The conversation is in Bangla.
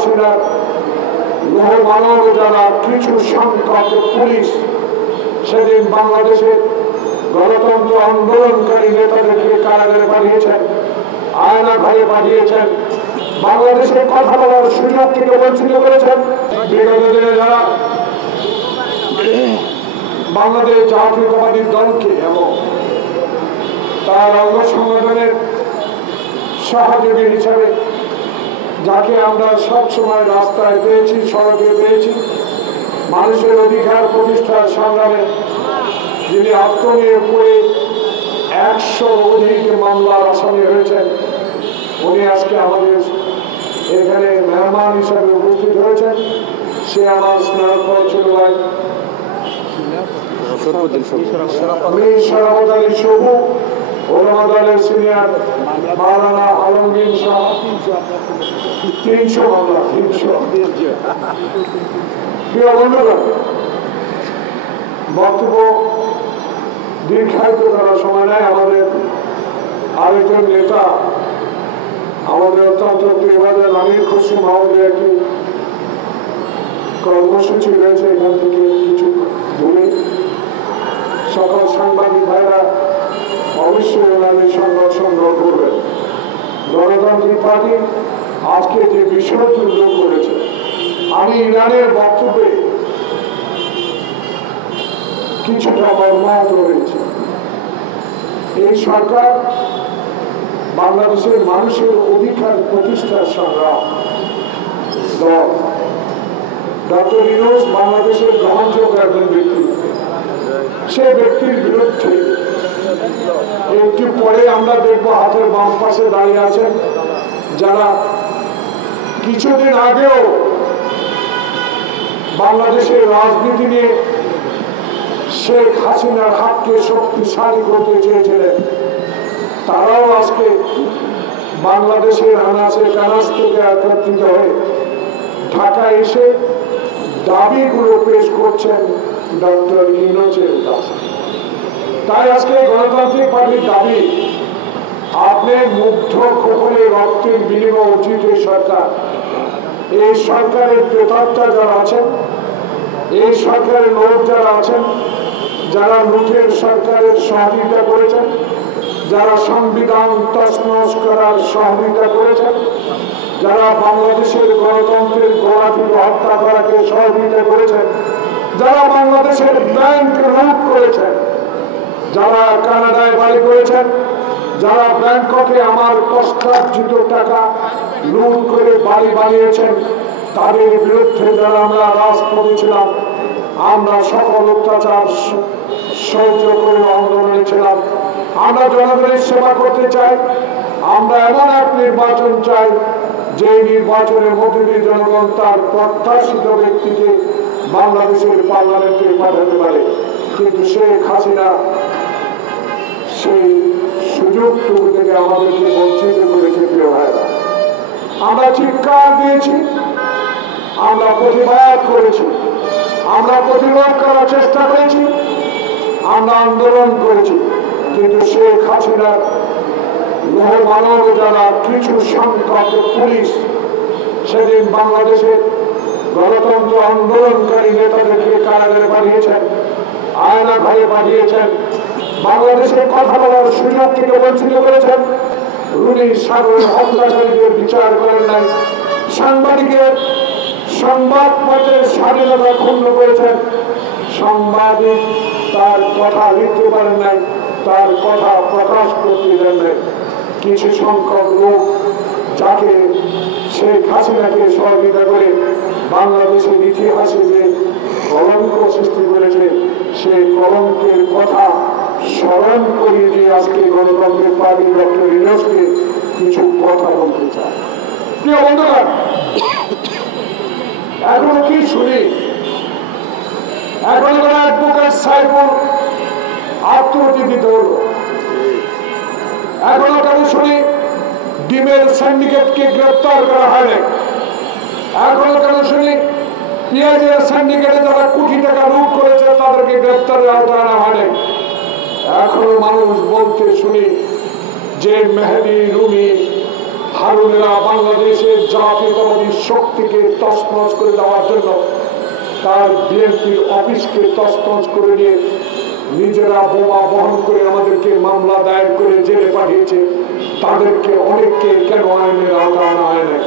হাসিনার মানব যারা কিছু সংখ্যক পুলিশ সেদিন বাংলাদেশের গণতন্ত্র আন্দোলনকারী নেতাদেরকে কারাগারে পাঠিয়েছেন, আয়না ঘরে পাঠিয়েছেন, বাংলাদেশের কথা বলার সুযোগ থেকে বঞ্চিত করেছেন। বিগত দিনে যারা বাংলাদেশ জাতীয়তাবাদী দলকে এবং তার অঙ্গ সংগঠনের সহযোগী হিসাবে যাকে আমরা সবসময় রাস্তায় পেয়েছি, সড়কে পেয়েছি, মানুষের অধিকার প্রতিষ্ঠার সংগ্রামে যিনি আত্মনিয়োগ করে 100 অধিক মামলার আসামি হয়েছেন, উনি আজকে আমাদের এখানে মেহমান হিসাবে উপস্থিত হয়েছেন। সে আমার স্নেহ ছোট ভাই শরাফত আলী সবু, ওলামা দলের সিনিয়র মাওলানা আলমগীর শাহ, 300 মামলা। 300 প্রিয় বন্ধুগণ, বক্তব্য দীর্ঘায়িত করার সময় নেই। আমাদের আরেকজন নেতা, আমাদের অত্যন্ত প্রিয়বাদের আমির খুশি মাহমুদের একটি কর্মসূচি রয়েছে, এখান থেকে কিছু দূরে। সকল সাংবাদিক ভাইরা অবশ্যই ওনাদের সংবাদ সংগ্রহ করবেন। গণতান্ত্রিক পার্টি আজকে যে বিষয় উল্লেখ করেছে, আমি ইরানের বক্তব্যে কিছুটা মর্মাহত হয়েছে। এই সরকার বাংলাদেশের মানুষের অধিকার প্রতিষ্ঠার সংগ্রাম দল। ডক্টর ইউনূস বাংলাদেশের গ্রহণযোগ্য একজন ব্যক্তি, সে ব্যক্তির বিরুদ্ধে একটু পরে আমরা দেখব হাতের বাম পাশে দাঁড়িয়ে আছেন যারা কিছুদিন আগেও বাংলাদেশের রাজনীতি নিয়ে শেখ হাসিনার হাতকে শক্তিশালী করতে চেয়েছিলেন, তারাও আজকে বাংলাদেশের আনাচে কানাচ থেকে একত্রিত হয়ে ঢাকায় এসে দাবিগুলো পেশ করছেন ডক্টর ইউনূসের কাছে। তাই আজকে গণতান্ত্রিক পার্টির দাবি, আপনি মুগ্ধ খোকনের রক্তের বিনিময় উচিত এই সরকার। এই সরকারের প্রেতাত্মা যারা আছেন, এই সরকারের লোক যারা আছেন, যারা লুটের সরকারের সহযোগিতা করেছেন, যারা সংবিধান তছনছ করার সহযোগিতা করেছেন, যারা বাংলাদেশের গণতন্ত্রের গোড়াটি হত্যা করাকে সহযোগিতা করেছেন, যারা বাংলাদেশের ব্যাংক লুট করেছেন, যারা কানাডায় বাড়ি করেছেন, যারা ব্যাংককে আমার কষ্টার্জিত টাকা লুট করে বাড়ি বানিয়েছেন, তাদের বিরুদ্ধে যারা আমরা রাজপথে ছিলাম, আমরা সকল অত্যাচার সহ্য করে আন্দোলনে ছিলাম। আমরা জনগণের সেবা করতে চাই। আমরা এমন এক নির্বাচন চাই যে নির্বাচনের মধ্যে দিয়ে জনগণ তার প্রত্যাশিত ব্যক্তিকে বাংলাদেশের পার্লামেন্টে পাঠাতে পারে। কিন্তু শেখ হাসিনা সেই সুযোগটুকু থেকে আমাদেরকে বঞ্চিত করেছে। প্রিয় ভাইরা, আমরা চিৎকার দিয়েছি, আমরা প্রতিবাদ করেছি, আমরা প্রতিরোধ করার চেষ্টা করেছি, আমরা আন্দোলন করেছি, কিন্তু শেখ হাসিনার মানব যারা কিছু সংখ্যক পুলিশ সেদিন বাংলাদেশের গণতন্ত্র আন্দোলনকারী নেতাদেরকে কারাগারে পাঠিয়েছেন, আয়না ঘরে পাঠিয়েছেন, বাংলাদেশের কথা বলার সুযোগ থেকে বঞ্চিত করেছেন। রুনি সাগরের হত্যাকারীদের বিচার করেন নাই, সাংবাদিকের সংবাদপত্রের স্বাধীনতা ক্ষুণ্ণ করেছেন, সাংবাদিক তার কথা লিখতে পারেন নাই, তার কথা প্রকাশ করতে দেন নাই। কিছু সংখ্যক লোক যাকে শেখ হাসিনাকে সহযোগিতা করে বাংলাদেশের ইতিহাসে যে কলঙ্ক সৃষ্টি করেছে, সেই কলঙ্কের কথা স্মরণ করিয়ে দিয়ে আজকে গণতন্ত্রের পার্টি ডক্টর ইউনূসকে কিছু কথা বলতে চায়। প্রিয় বন্ধুরা, এখনো কি শুনি? এখন অ্যাডভোকেট সাইফুল আত্মহত্যা দিতে হলো। এখনো কেন শুনি ডিমের সিন্ডিকেটকে গ্রেপ্তার করা হয়নি? এখনো কেন শুনি পেঁয়াজের সিন্ডিকেটে যারা কোটি টাকা লুট করেছে তাদেরকে গ্রেপ্তারের আওতায় আনা হয়নি? এখনো মানুষ বলতে শুনি যে মেহেদী, রুমি, হারুনেরা বাংলাদেশের জাতীয়তাবাদী শক্তিকে তছনছ করে দেওয়ার জন্য তার বিএনপির অফিসকে তছনছ করে নিয়ে নিজেরা বোমা বহন করে আমাদেরকে মামলা দায়ের করে জেলে পাঠিয়েছে। তাদেরকে অনেককে কেন আইনের আওতায় আনা হয় না?